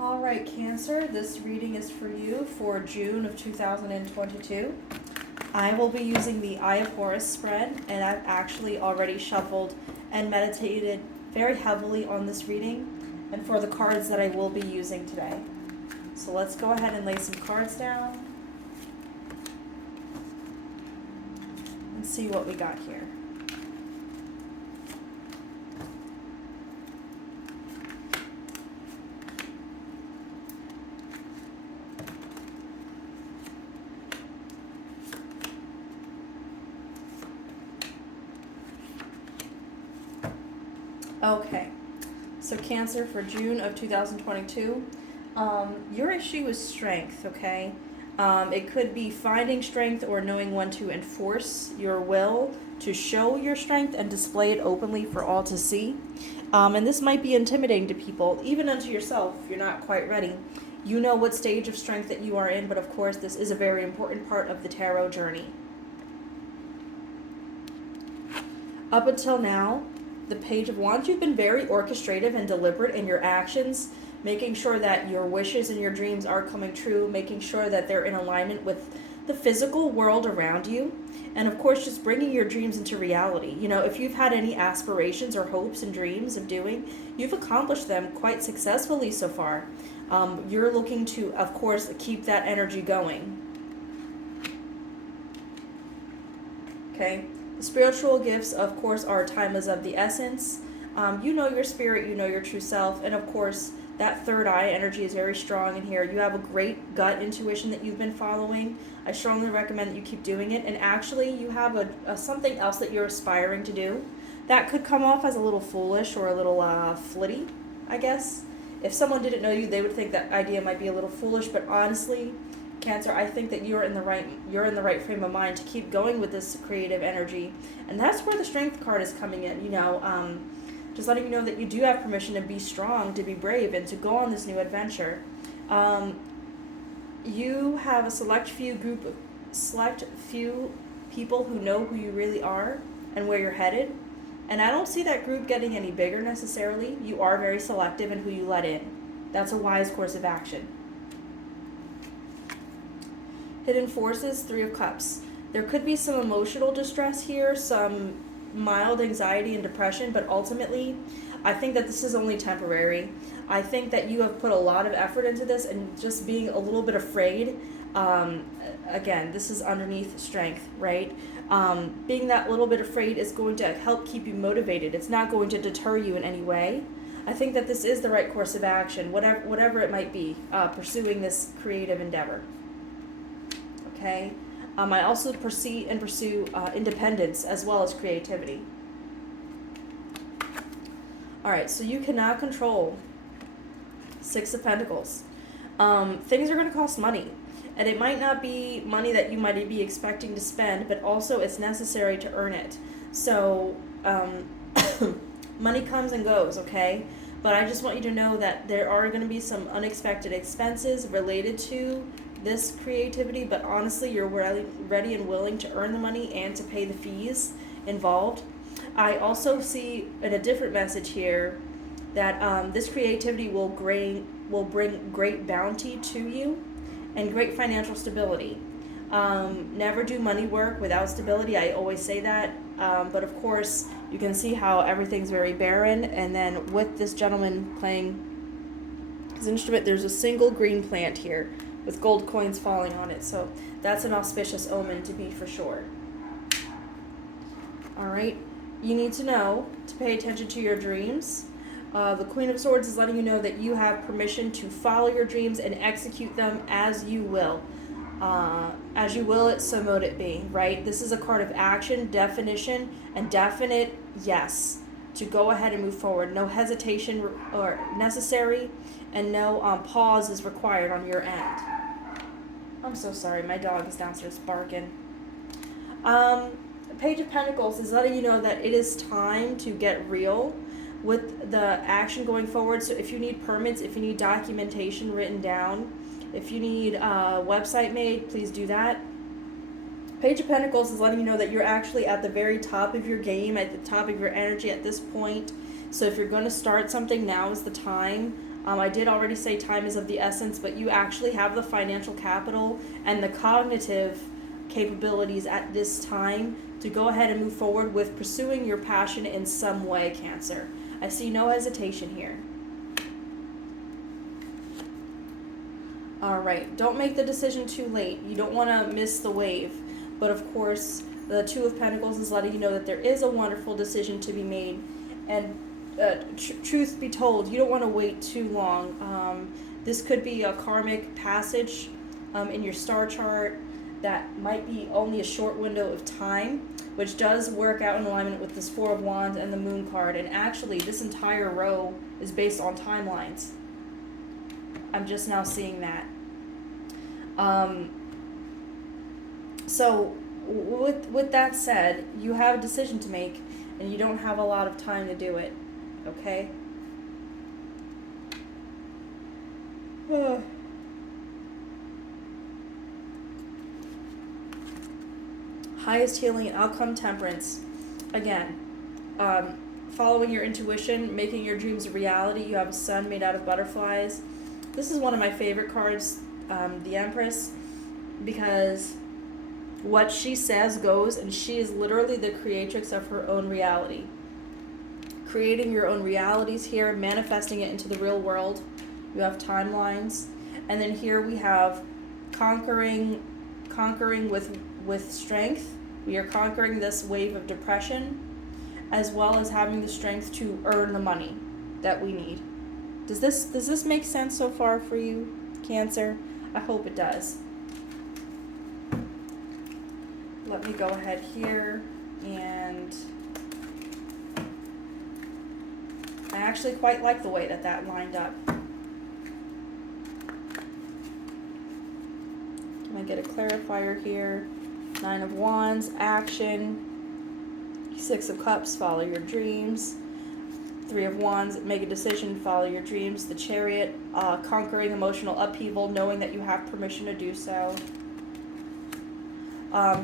All right, Cancer, this reading is for you for June of 2022. I will be using the Eye of Horus spread, and I've actually already shuffled and meditated very heavily on this reading and for the cards that I will be using today. So let's go ahead and lay some cards down and see what we got here. Okay, so Cancer for June of 2022, your issue is strength, okay? It could be finding strength or knowing when to enforce your will to show your strength and display it openly for all to see. And this might be intimidating to people, even unto yourself if you're not quite ready. You know what stage of strength that you are in, but of course this is a very important part of the tarot journey. Up until now, the Page of Wands, you've been very orchestrative and deliberate in your actions, making sure that your wishes and your dreams are coming true, making sure that they're in alignment with the physical world around you, and of course just bringing your dreams into reality. You know, if you've had any aspirations or hopes and dreams of doing, you've accomplished them quite successfully so far. You're looking to, of course, keep that energy going. Okay? The spiritual gifts, of course, are time is of the essence. You know your spirit, you know your true self, and of course, that third eye energy is very strong in here. You have a great gut intuition that you've been following. I strongly recommend that you keep doing it. And actually, you have a something else that you're aspiring to do. That could come off as a little foolish or a little flitty, I guess. If someone didn't know you, they would think that idea might be a little foolish, but honestly, Cancer, I think that you're in the right frame of mind to keep going with this creative energy, and that's where the Strength card is coming in. You know, just letting you know that you do have permission to be strong, to be brave, and to go on this new adventure. You have a select few people who know who you really are and where you're headed, and I don't see that group getting any bigger necessarily. You are very selective in who you let in. That's a wise course of action. Hidden Forces, Three of Cups. There could be some emotional distress here, some mild anxiety and depression, but ultimately, I think that this is only temporary. I think that you have put a lot of effort into this, and just being a little bit afraid, again, this is underneath strength, right? Being that little bit afraid is going to help keep you motivated. It's not going to deter you in any way. I think that this is the right course of action, whatever it might be, pursuing this creative endeavor. Okay. I also pursue independence as well as creativity. All right, so you cannot control Six of Pentacles. Things are going to cost money, and it might not be money that you might be expecting to spend, but also it's necessary to earn it. So money comes and goes, okay? But I just want you to know that there are going to be some unexpected expenses related to this creativity, but honestly, you're ready and willing to earn the money and to pay the fees involved. I also see in a different message here that this creativity will bring great bounty to you and great financial stability. Never do money work without stability. I always say that, but of course, you can see how everything's very barren, and then with this gentleman playing his instrument, there's a single green plant here with gold coins falling on it. So that's an auspicious omen to be for sure. All right. You need to know to pay attention to your dreams. The Queen of Swords is letting you know that you have permission to follow your dreams and execute them as you will. As you will it, so mote it be, right? This is a card of action, definition, and definite yes to go ahead and move forward. No hesitation or necessary, and no pause is required on your end. I'm so sorry, my dog is downstairs barking. Page of Pentacles is letting you know that it is time to get real with the action going forward. So if you need permits, if you need documentation written down, if you need a website made, please do that. Page of Pentacles is letting you know that you're actually at the very top of your game, at the top of your energy at this point. So if you're going to start something, now is the time. I did already say time is of the essence, but you actually have the financial capital and the cognitive capabilities at this time to go ahead and move forward with pursuing your passion in some way, Cancer. I see no hesitation here. All right, don't make the decision too late. You don't want to miss the wave. But of course, the Two of Pentacles is letting you know that there is a wonderful decision to be made. And truth be told, you don't want to wait too long. This could be a karmic passage in your star chart that might be only a short window of time, which does work out in alignment with this Four of Wands and the Moon card. And actually, this entire row is based on timelines. I'm just now seeing that. So with that said, you have a decision to make, and you don't have a lot of time to do it. Okay? Highest healing and outcome, Temperance. Again, following your intuition, making your dreams a reality. You have a sun made out of butterflies. This is one of my favorite cards, the Empress, because what she says goes, and she is literally the creatrix of her own reality. Creating your own realities here, manifesting it into the real world. You have timelines. And then here we have conquering with strength. We are conquering this wave of depression, as well as having the strength to earn the money that we need. Does this make sense so far for you, Cancer? I hope it does. Let me go ahead here, and I actually quite like the way that lined up. Can I get a clarifier here? Nine of Wands, action. Six of Cups, follow your dreams. Three of Wands, make a decision, follow your dreams. The Chariot, conquering emotional upheaval, knowing that you have permission to do so.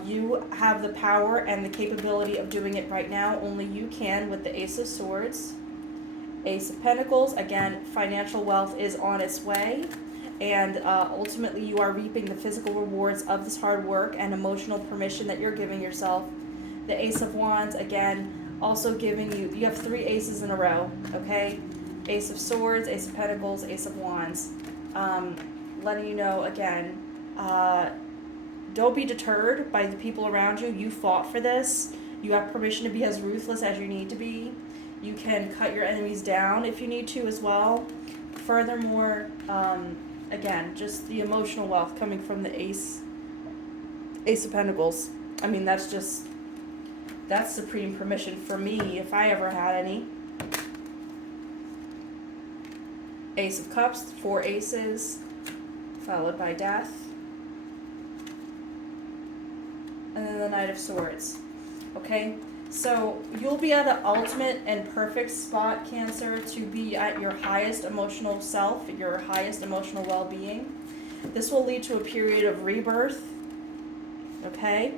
You have the power and the capability of doing it right now. Only you can with the Ace of Swords. Ace of Pentacles, again, financial wealth is on its way. And ultimately you are reaping the physical rewards of this hard work and emotional permission that you're giving yourself. The Ace of Wands, again, also giving you have three aces in a row, okay? Ace of Swords, Ace of Pentacles, Ace of Wands. Letting you know, again, don't be deterred by the people around you. You fought for this. You have permission to be as ruthless as you need to be. You can cut your enemies down if you need to as well. Furthermore, again, just the emotional wealth coming from the Ace of Pentacles. I mean, that's supreme permission for me if I ever had any. Ace of Cups, four aces, followed by death. And then the Knight of Swords. Okay? So you'll be at an ultimate and perfect spot, Cancer, to be at your highest emotional self, your highest emotional well-being. This will lead to a period of rebirth. Okay?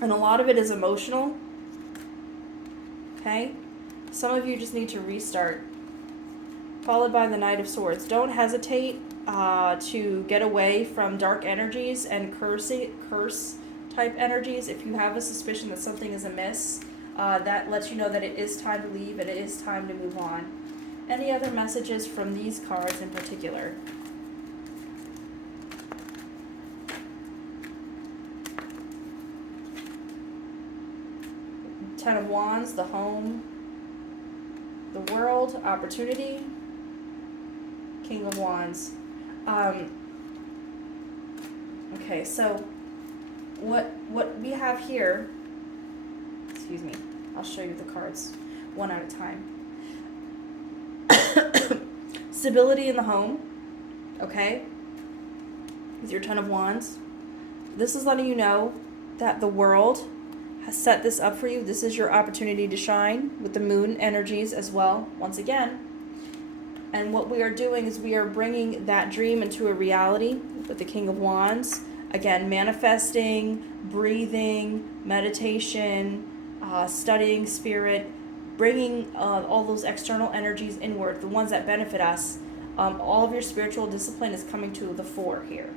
And a lot of it is emotional. Okay? Some of you just need to restart. Followed by the Knight of Swords. Don't hesitate to get away from dark energies and curse type energies. If you have a suspicion that something is amiss, that lets you know that it is time to leave and it is time to move on. Any other messages from these cards in particular? Ten of Wands, the home, the world, opportunity. King of Wands. Okay, so what we have here, excuse me, I'll show you the cards one at a time. Stability in the home, okay, with your Ten of Wands. This is letting you know that the world has set this up for you. This is your opportunity to shine with the moon energies as well, once again. And what we are doing is we are bringing that dream into a reality with the King of Wands. Again, manifesting, breathing, meditation, studying spirit, bringing all those external energies inward, the ones that benefit us. All of your spiritual discipline is coming to the fore here.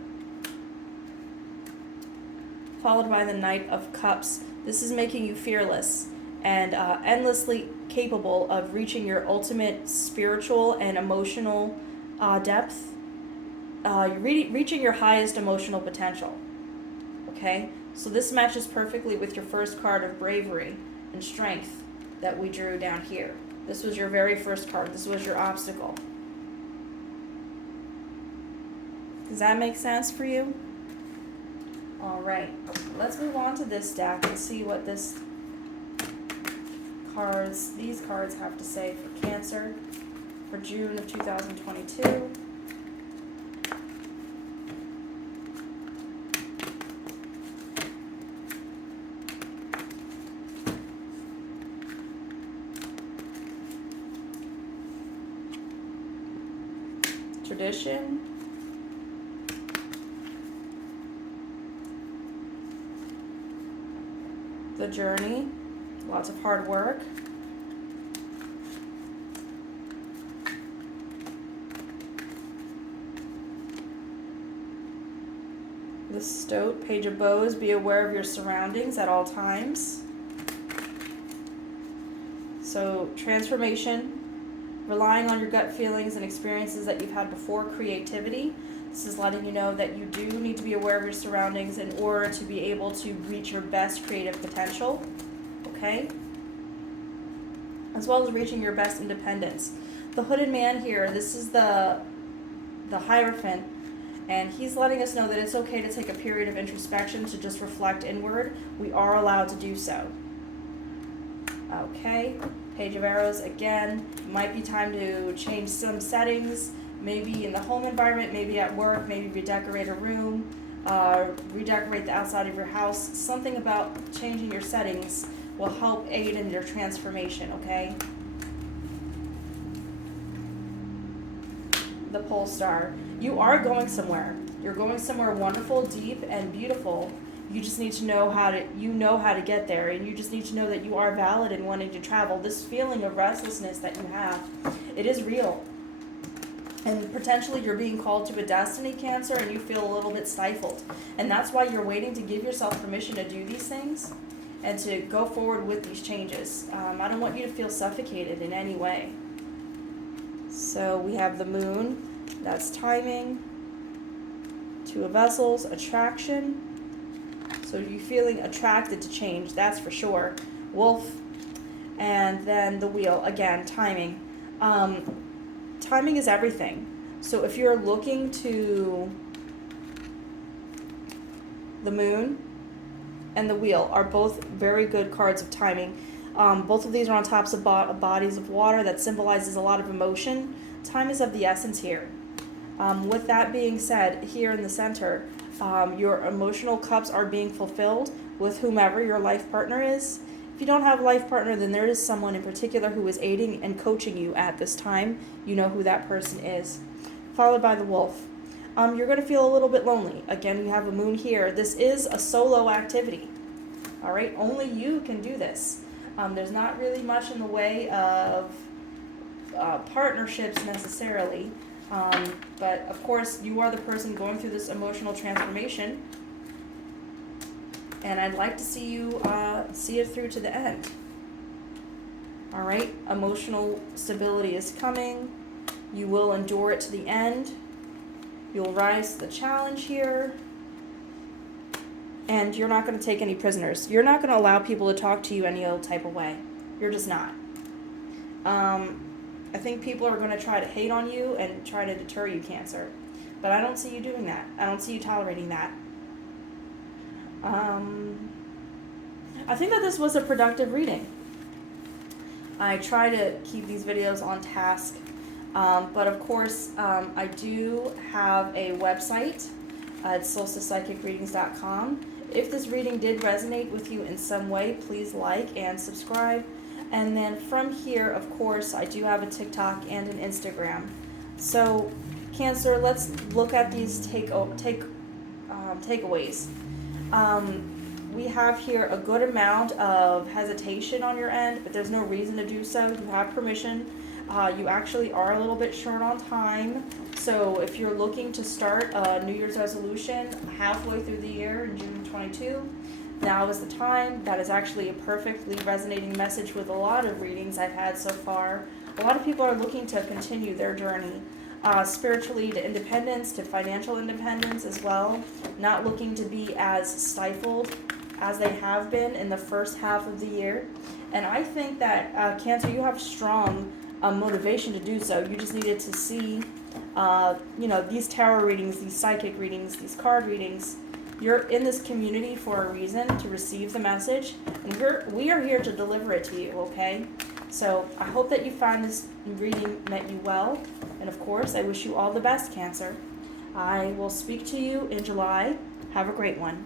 Followed by the Knight of Cups. This is making you fearless and endlessly capable of reaching your ultimate spiritual and emotional depth. Reaching your highest emotional potential. Okay? So this matches perfectly with your first card of bravery and strength that we drew down here. This was your very first card. This was your obstacle. Does that make sense for you? All right. Let's move on to this deck and see what these cards have to say for Cancer for June of 2022. Tradition, the journey, lots of hard work, the Stoat, Page of Bows, be aware of your surroundings at all times. So transformation, relying on your gut feelings and experiences that you've had before, creativity. This is letting you know that you do need to be aware of your surroundings in order to be able to reach your best creative potential, okay? As well as reaching your best independence. The Hooded Man here, this is the Hierophant, and he's letting us know that it's okay to take a period of introspection to just reflect inward. We are allowed to do so. Okay, Page of Arrows, again, might be time to change some settings, maybe in the home environment, maybe at work, maybe redecorate a room, redecorate the outside of your house. Something about changing your settings will help aid in your transformation, okay? The Pole Star. You are going somewhere. You're going somewhere wonderful, deep, and beautiful. You just need to know how to get there, and you just need to know that you are valid in wanting to travel. This feeling of restlessness that you have, it is real. And potentially you're being called to a destiny, Cancer, and you feel a little bit stifled. And that's why you're waiting to give yourself permission to do these things and to go forward with these changes. I don't want you to feel suffocated in any way. So we have the Moon, that's timing. Two of Vessels, attraction. So you're feeling attracted to change, that's for sure. Wolf, and then the Wheel, again, timing. Timing is everything. So if you're looking to the Moon and the Wheel are both very good cards of timing. Both of these are on tops of bodies of water that symbolizes a lot of emotion. Time is of the essence here. With that being said, here in the center, your emotional cups are being fulfilled with whomever your life partner is. If you don't have a life partner, then there is someone in particular who is aiding and coaching you at this time. You know who that person is. Followed by the Wolf. You're going to feel a little bit lonely. Again, we have a Moon here. This is a solo activity. All right, only you can do this. There's not really much in the way of partnerships necessarily. But of course, you are the person going through this emotional transformation. And I'd like to see you see it through to the end. All right, emotional stability is coming. You will endure it to the end. You'll rise to the challenge here. And you're not going to take any prisoners. You're not going to allow people to talk to you any old type of way. You're just not. I think people are going to try to hate on you and try to deter you, Cancer. But I don't see you doing that. I don't see you tolerating that. I think that this was a productive reading. I try to keep these videos on task. But of course, I do have a website. It's solsticepsychicreadings.com. If this reading did resonate with you in some way, please like and subscribe. And then from here, of course, I do have a TikTok and an Instagram. So, Cancer, let's look at these takeaways. we have here a good amount of hesitation on your end, but there's no reason to do so. You have permission. You actually are a little bit short on time. So if you're looking to start a New Year's resolution halfway through the year in June 22, now is the time. That is actually a perfectly resonating message with a lot of readings I've had so far. A lot of people are looking to continue their journey spiritually to independence, to financial independence as well, not looking to be as stifled as they have been in the first half of the year. And I think that Cancer, you have strong motivation to do so. You just needed to see, these tarot readings, these psychic readings, these card readings. You're in this community for a reason, to receive the message, and we are here to deliver it to you, okay? So I hope that you find this reading met you well, and of course, I wish you all the best, Cancer. I will speak to you in July. Have a great one.